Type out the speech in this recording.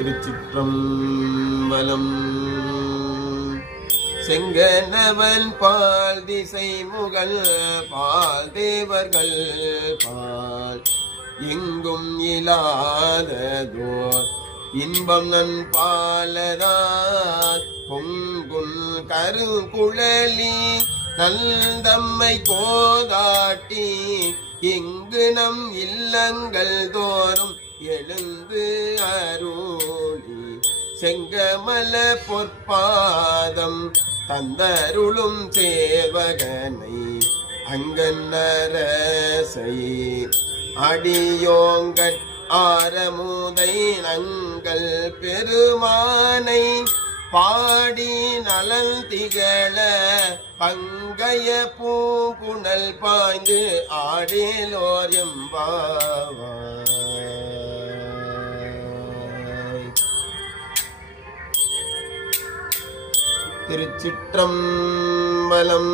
திருச்சிற்றம்பலம். செங்கனவன் பால் திசை முகல் பால் தேவர்கள் பால் எங்கும் இலாததோர் இன்பம் நன் பாலரார் பொங்குல் கருங்குழலி நல்தம்மை கோதாட்டி இங்கு நம் இல்லங்கள் தோறும் எழுந்து அருளி செங்கமல பொற்பாதம் தந்தருளும் சேவகனை அங்கன்னரசை அடியோங்கள் ஆரமுதை நங்கள் பெருமானை பாடி நலன் திகழ பங்கைய பூங்குணல் பாய்ந்து ஆடேலோர் எம்பாவாய். திருச்சிற்றம்பலம்.